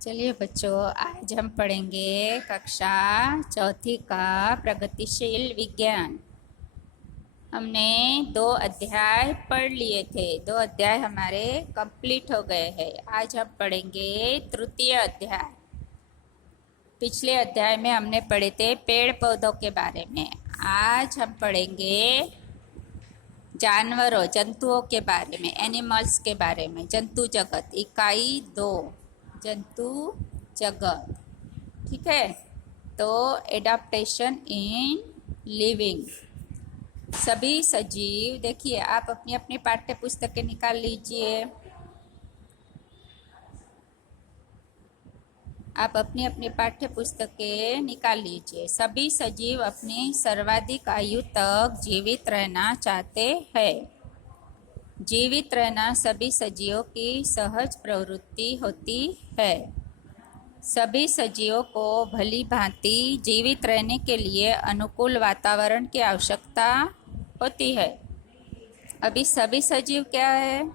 चलिए बच्चों, आज हम पढ़ेंगे कक्षा चौथी का प्रगतिशील विज्ञान। हमने 2 अध्याय पढ़ लिए थे। 2 अध्याय हमारे कंप्लीट हो गए हैं। आज हम पढ़ेंगे तृतीय अध्याय। पिछले अध्याय में हमने पढ़े थे पेड़ पौधों के बारे में। आज हम पढ़ेंगे जानवरों जंतुओं के बारे में, एनिमल्स के बारे में। जंतु जगत इकाई 2, जंतु जगत। ठीक है, तो एडाप्टेशन इन लिविंग। सभी सजीव, देखिए आप अपनी अपनी पाठ्य पुस्तकें निकाल लीजिए। आप अपनी अपनी पाठ्य पुस्तकें निकाल लीजिए। सभी सजीव अपनी सर्वाधिक आयु तक जीवित रहना चाहते हैं। जीवित रहना सभी सजीवों की सहज प्रवृत्ति होती है। सभी सजीवों को भली भांति जीवित रहने के लिए अनुकूल वातावरण की आवश्यकता होती है। अभी सभी सजीव क्या है?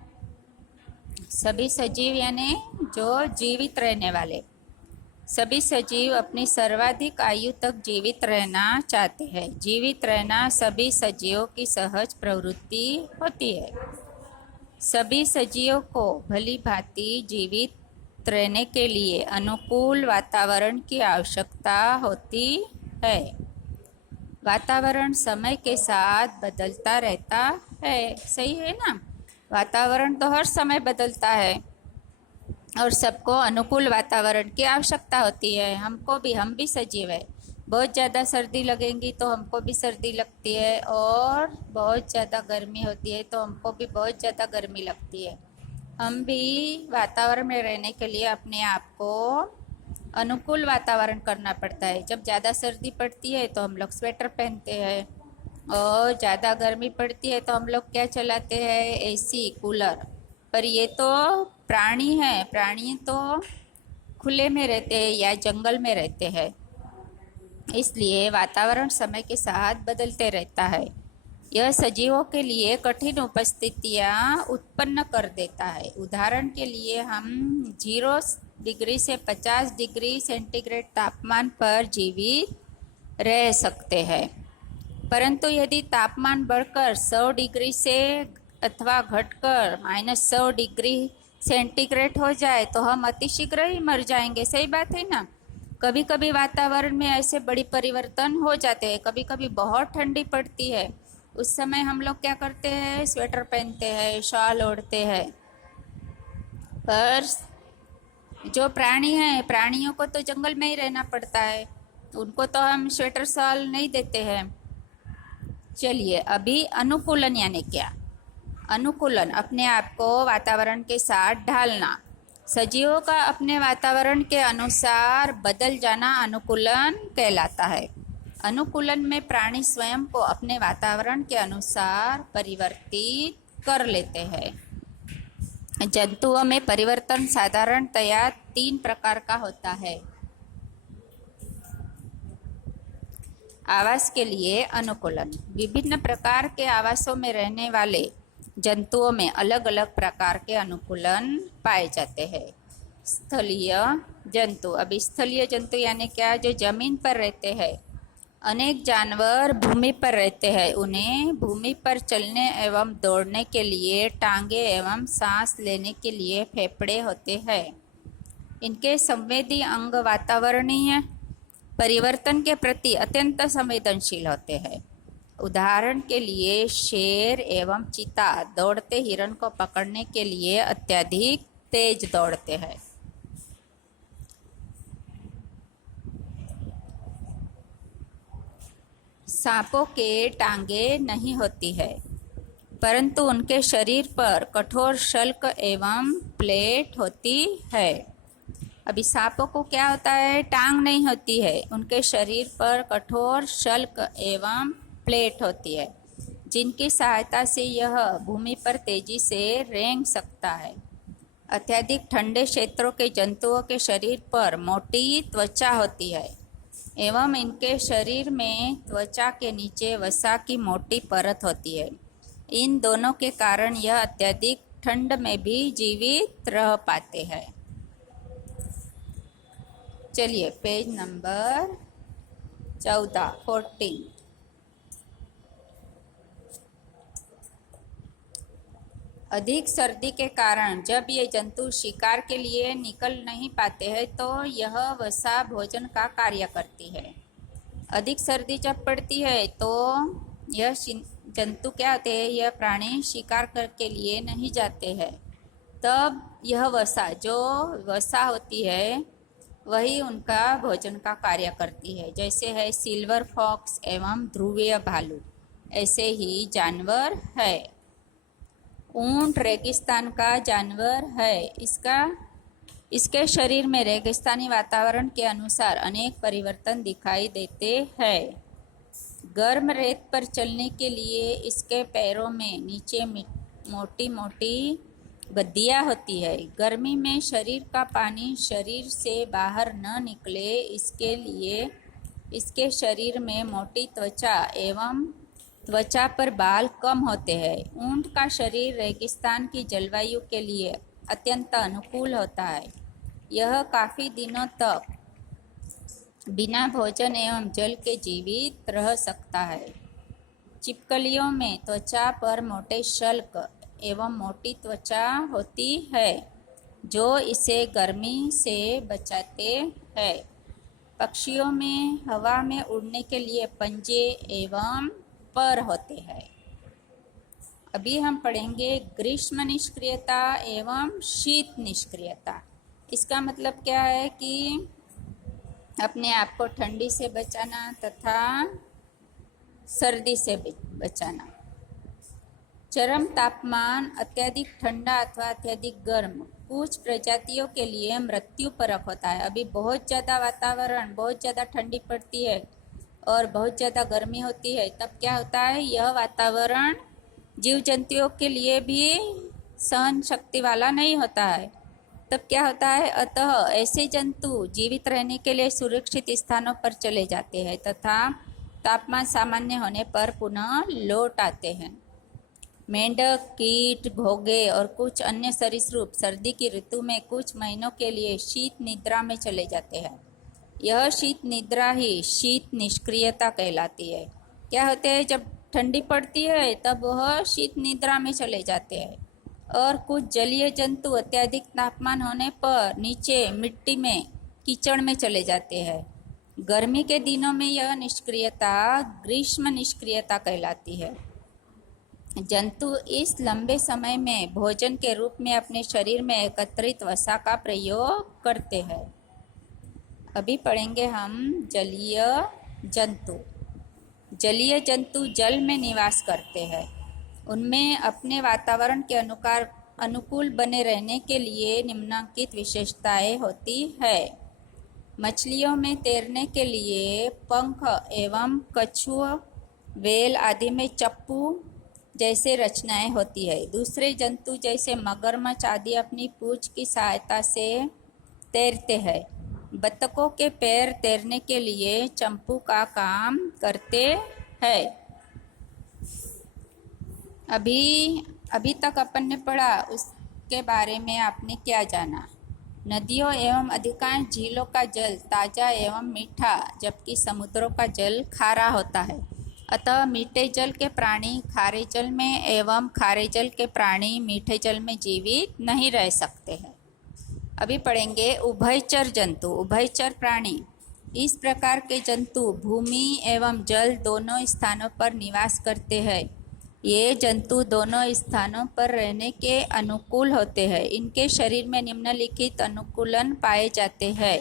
सभी सजीव यानी जो जीवित रहने वाले। सभी सजीव अपनी सर्वाधिक आयु तक जीवित रहना चाहते हैं। जीवित रहना सभी सजीवों की सहज प्रवृत्ति होती है। सभी सजीवों को भली भांति जीवित रहने के लिए अनुकूल वातावरण की आवश्यकता होती है। वातावरण समय के साथ बदलता रहता है। सही है ना? वातावरण तो हर समय बदलता है और सबको अनुकूल वातावरण की आवश्यकता होती है। हम भी सजीव है। बहुत ज़्यादा सर्दी लगेगी तो हमको भी सर्दी लगती है, और बहुत ज़्यादा गर्मी होती है तो हमको भी बहुत ज़्यादा गर्मी लगती है। हम भी वातावरण में रहने के लिए अपने आप को अनुकूल वातावरण करना पड़ता है। जब ज़्यादा सर्दी पड़ती है तो हम लोग स्वेटर पहनते हैं, और ज़्यादा गर्मी पड़ती है तो हम लोग क्या चलाते हैं? AC, cooler. पर ये तो प्राणी हैं। प्राणी तो खुले में रहते हैं या जंगल में रहते हैं, इसलिए वातावरण समय के साथ बदलते रहता है। यह सजीवों के लिए कठिन परिस्थितियाँ उत्पन्न कर देता है। उदाहरण के लिए हम 0 डिग्री से 50 डिग्री सेंटीग्रेड तापमान पर जीवित रह सकते हैं, परंतु यदि तापमान बढ़कर 100 डिग्री से अथवा घटकर -100 डिग्री सेंटीग्रेड हो जाए तो हम अतिशीघ्र ही मर जाएंगे। सही बात है ना? कभी कभी वातावरण में ऐसे बड़ी परिवर्तन हो जाते हैं। कभी कभी बहुत ठंडी पड़ती है, उस समय हम लोग क्या करते हैं? स्वेटर पहनते हैं, शॉल ओढ़ते हैं। पर जो प्राणी हैं, प्राणियों को तो जंगल में ही रहना पड़ता है, उनको तो हम स्वेटर शॉल नहीं देते हैं। चलिए, अभी अनुकूलन यानी क्या? अनुकूलन अपने आप को वातावरण के साथ ढालना। सजीवों का अपने वातावरण के अनुसार बदल जाना अनुकूलन कहलाता है। अनुकूलन में प्राणी स्वयं को अपने वातावरण के अनुसार परिवर्तित कर लेते हैं। जंतुओं में परिवर्तन साधारणतया 3 प्रकार का होता है। आवास के लिए अनुकूलन। विभिन्न प्रकार के आवासों में रहने वाले जंतुओं में अलग अलग प्रकार के अनुकूलन पाए जाते हैं। स्थलीय जंतु। अभी स्थलीय जंतु यानी क्या? जो जमीन पर रहते हैं। अनेक जानवर भूमि पर रहते हैं। उन्हें भूमि पर चलने एवं दौड़ने के लिए टांगे एवं सांस लेने के लिए फेफड़े होते हैं। इनके संवेदी अंग वातावरणीय परिवर्तन के प्रति अत्यंत संवेदनशील होते हैं। उदाहरण के लिए शेर एवं चीता दौड़ते हिरण को पकड़ने के लिए अत्यधिक तेज दौड़ते हैं। सांपों के टांगे नहीं होती है, परंतु उनके शरीर पर कठोर शल्क एवं प्लेट होती है। अभी सांपों को क्या होता है? टांग नहीं होती है, उनके शरीर पर कठोर शल्क एवं प्लेट होती है, जिनकी सहायता से यह भूमि पर तेजी से रेंग सकता है। अत्यधिक ठंडे क्षेत्रों के जंतुओं के शरीर पर मोटी त्वचा होती है एवं इनके शरीर में त्वचा के नीचे वसा की मोटी परत होती है। इन दोनों के कारण यह अत्यधिक ठंड में भी जीवित रह पाते हैं। चलिए पेज नंबर 14। अधिक सर्दी के कारण जब ये जंतु शिकार के लिए निकल नहीं पाते हैं तो यह वसा भोजन का कार्य करती है। अधिक सर्दी जब पड़ती है तो यह जंतु क्या होते हैं, यह प्राणी शिकार के लिए नहीं जाते हैं। तब यह वसा, जो वसा होती है वही उनका भोजन का कार्य करती है। जैसे है सिल्वर फॉक्स एवं ध्रुवीय भालू, ऐसे ही जानवर है। ऊंट रेगिस्तान का जानवर है। इसके शरीर में रेगिस्तानी वातावरण के अनुसार अनेक परिवर्तन दिखाई देते हैं। गर्म रेत पर चलने के लिए इसके पैरों में नीचे मोटी मोटी गद्दियाँ होती है। गर्मी में शरीर का पानी शरीर से बाहर न निकले इसके लिए इसके शरीर में मोटी त्वचा एवं त्वचा पर बाल कम होते हैं। ऊंट का शरीर रेगिस्तान की जलवायु के लिए अत्यंत अनुकूल होता है। यह काफ़ी दिनों तक बिना भोजन एवं जल के जीवित रह सकता है। छिपकलियों में त्वचा पर मोटे शल्क एवं मोटी त्वचा होती है जो इसे गर्मी से बचाते हैं। पक्षियों में हवा में उड़ने के लिए पंजे एवं पर होते हैं। अभी हम पढ़ेंगे ग्रीष्म निष्क्रियता एवं शीत निष्क्रियता। इसका मतलब क्या है कि अपने आप को ठंडी से बचाना तथा सर्दी से बचाना। चरम तापमान, अत्यधिक ठंडा अथवा अत्यधिक गर्म कुछ प्रजातियों के लिए मृत्यु परक होता है। अभी बहुत ज़्यादा वातावरण, बहुत ज़्यादा ठंडी पड़ती है और बहुत ज़्यादा गर्मी होती है, तब क्या होता है, यह वातावरण जीव जंतुओं के लिए भी सहन शक्ति वाला नहीं होता है। तब क्या होता है, अतः ऐसे जंतु जीवित रहने के लिए सुरक्षित स्थानों पर चले जाते हैं तथा तापमान सामान्य होने पर पुनः लौट आते हैं। मेंढक, कीट, घोंघे और कुछ अन्य सरीसृप सर्दी की ऋतु में कुछ महीनों के लिए शीत निद्रा में चले जाते हैं। यह शीत निद्रा ही शीत निष्क्रियता कहलाती है। क्या होते हैं, जब ठंडी पड़ती है तब वह शीत निद्रा में चले जाते हैं। और कुछ जलीय जंतु अत्यधिक तापमान होने पर नीचे मिट्टी में, कीचड़ में चले जाते हैं। गर्मी के दिनों में यह निष्क्रियता ग्रीष्म निष्क्रियता कहलाती है। जंतु इस लंबे समय में भोजन के रूप में अपने शरीर में एकत्रित वसा का प्रयोग करते हैं। अभी पढ़ेंगे हम जलीय जंतु। जलीय जंतु जल में निवास करते हैं। उनमें अपने वातावरण के अनुकूल बने रहने के लिए निम्नलिखित विशेषताएं होती है। मछलियों में तैरने के लिए पंख एवं कछुआ, व्हेल आदि में चप्पू जैसे रचनाएं होती है। दूसरे जंतु जैसे मगरमच्छ आदि अपनी पूंछ की सहायता से तैरते हैं। बत्तखों के पैर तैरने के लिए चंपू का काम करते हैं। अभी तक अपन ने पढ़ा, उसके बारे में आपने क्या जाना। नदियों एवं अधिकांश झीलों का जल ताज़ा एवं मीठा, जबकि समुद्रों का जल खारा होता है। अतः मीठे जल के प्राणी खारे जल में एवं खारे जल के प्राणी मीठे जल में जीवित नहीं रह सकते हैं। अभी पढ़ेंगे उभयचर जंतु। उभयचर प्राणी, इस प्रकार के जंतु भूमि एवं जल दोनों स्थानों पर निवास करते हैं। ये जंतु दोनों स्थानों पर रहने के अनुकूल होते हैं। इनके शरीर में निम्नलिखित अनुकूलन पाए जाते हैं।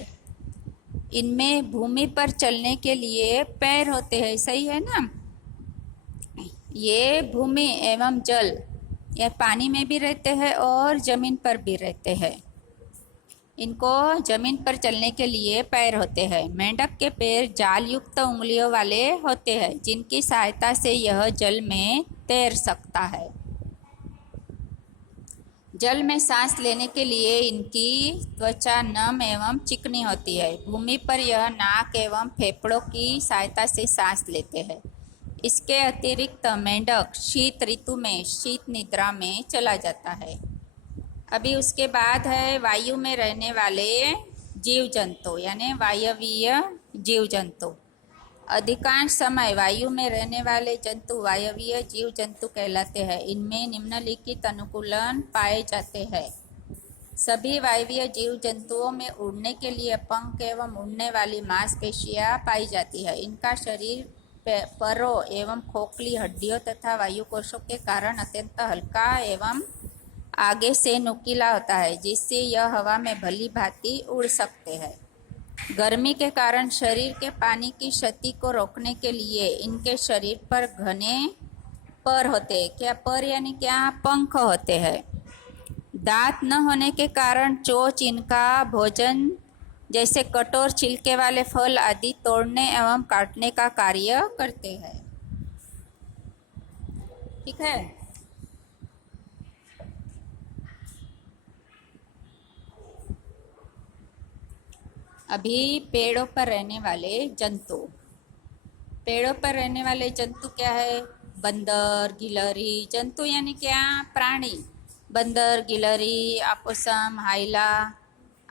इनमें भूमि पर चलने के लिए पैर होते हैं, सही है ना। ये भूमि एवं जल, ये पानी में भी रहते हैं और जमीन पर भी रहते हैं। इनको जमीन पर चलने के लिए पैर होते हैं। मेंढक के पैर जाल युक्त उंगलियों वाले होते हैं, जिनकी सहायता से यह जल में तैर सकता है। जल में सांस लेने के लिए इनकी त्वचा नम एवं चिकनी होती है। भूमि पर यह नाक एवं फेफड़ों की सहायता से सांस लेते हैं। इसके अतिरिक्त मेंढक शीत ऋतु में शीत निद्रा में चला जाता है। अभी उसके बाद है वायु में रहने वाले जीव जंतु यानी वायवीय जीव जंतु। अधिकांश समय वायु में रहने वाले जंतु वायवीय जीव जंतु कहलाते हैं। इनमें निम्नलिखित अनुकूलन पाए जाते हैं। सभी वायवीय जीव जंतुओं में उड़ने के लिए पंख एवं उड़ने वाली मांसपेशियां पाई जाती है। इनका शरीर परों एवं खोखली हड्डियों तथा वायुकोशों के कारण अत्यंत हल्का एवं आगे से नुकीला होता है, जिससे यह हवा में भली भांति उड़ सकते हैं। गर्मी के कारण शरीर के पानी की क्षति को रोकने के लिए इनके शरीर पर घने पर होते हैं। क्या पर यानी क्या? पंख होते हैं। दांत न होने के कारण चोंच इनका भोजन जैसे कठोर छिलके वाले फल आदि तोड़ने एवं काटने का कार्य करते हैं। ठीक है। अभी पेड़ों पर रहने वाले जंतु। पेड़ों पर रहने वाले जंतु क्या है? बंदर, गिलहरी। जंतु यानी क्या? प्राणी। बंदर, गिलहरी, अपोसम, हाइला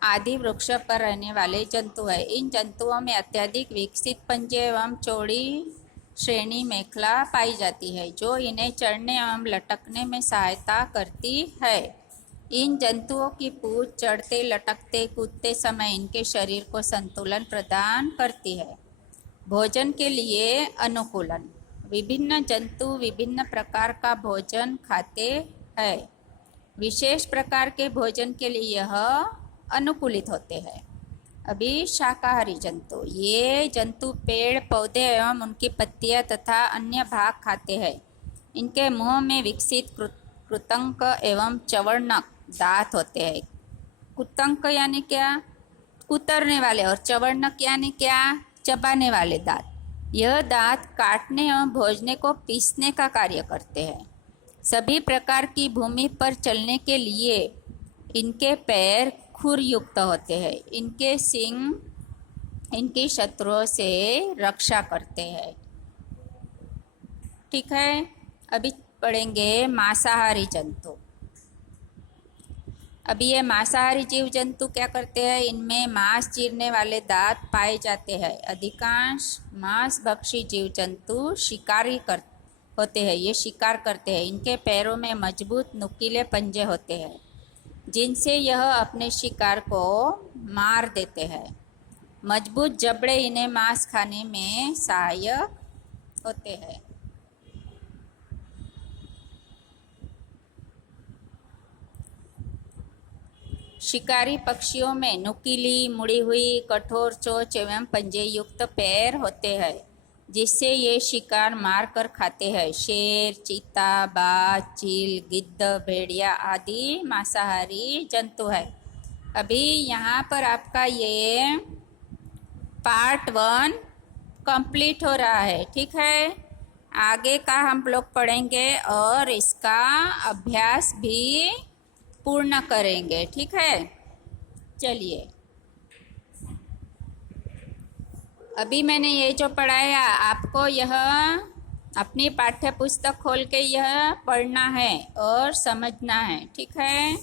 आदि वृक्ष पर रहने वाले जंतु हैं। इन जंतुओं में अत्यधिक विकसित पंजे एवं चौड़ी श्रेणी मेखला पाई जाती है, जो इन्हें चढ़ने एवं लटकने में सहायता करती है। इन जंतुओं की पूंछ चढ़ते, लटकते, कूदते समय इनके शरीर को संतुलन प्रदान करती है। भोजन के लिए अनुकूलन। विभिन्न जंतु विभिन्न प्रकार का भोजन खाते हैं। विशेष प्रकार के भोजन के लिए यह अनुकूलित होते हैं। अभी शाकाहारी जंतु। ये जंतु पेड़ पौधे एवं उनकी पत्तियां तथा अन्य भाग खाते हैं। इनके मुंह में विकसित कृतंक एवं चवर्णक दांत होते हैं। कृतंक यानी क्या? कुतरने वाले, और चवर्णक यानी क्या? चबाने वाले दांत। यह दांत काटने एवं भोजन को पीसने का कार्य करते हैं। सभी प्रकार की भूमि पर चलने के लिए इनके पैर खुर युक्त होते हैं। इनके सींग इनकी शत्रुओं से रक्षा करते हैं। ठीक है। अभी पढ़ेंगे मांसाहारी जंतु। अभी ये मांसाहारी जीव जंतु क्या करते हैं? इनमें मांस चीरने वाले दांत पाए जाते हैं। अधिकांश मांसभक्षी जीव जंतु शिकारी होते हैं। ये शिकार करते हैं। इनके पैरों में मजबूत नुकीले पंजे होते हैं, जिनसे यह अपने शिकार को मार देते हैं। मजबूत जबड़े इन्हें मांस खाने में सहायक होते हैं। शिकारी पक्षियों में नुकीली, मुड़ी हुई, कठोर चोंच एवं पंजे युक्त पैर होते हैं, जिससे ये शिकार मार कर खाते हैं। शेर, चीता, बाज, चील, गिद्ध, भेड़िया आदि मांसाहारी जंतु है। अभी यहाँ पर आपका ये पार्ट 1 कंप्लीट हो रहा है। ठीक है। आगे का हम लोग पढ़ेंगे और इसका अभ्यास भी पूर्ण करेंगे। ठीक है। चलिए, अभी मैंने ये जो पढ़ाया आपको, यह अपनी पाठ्य पुस्तक खोल के यह पढ़ना है और समझना है। ठीक है।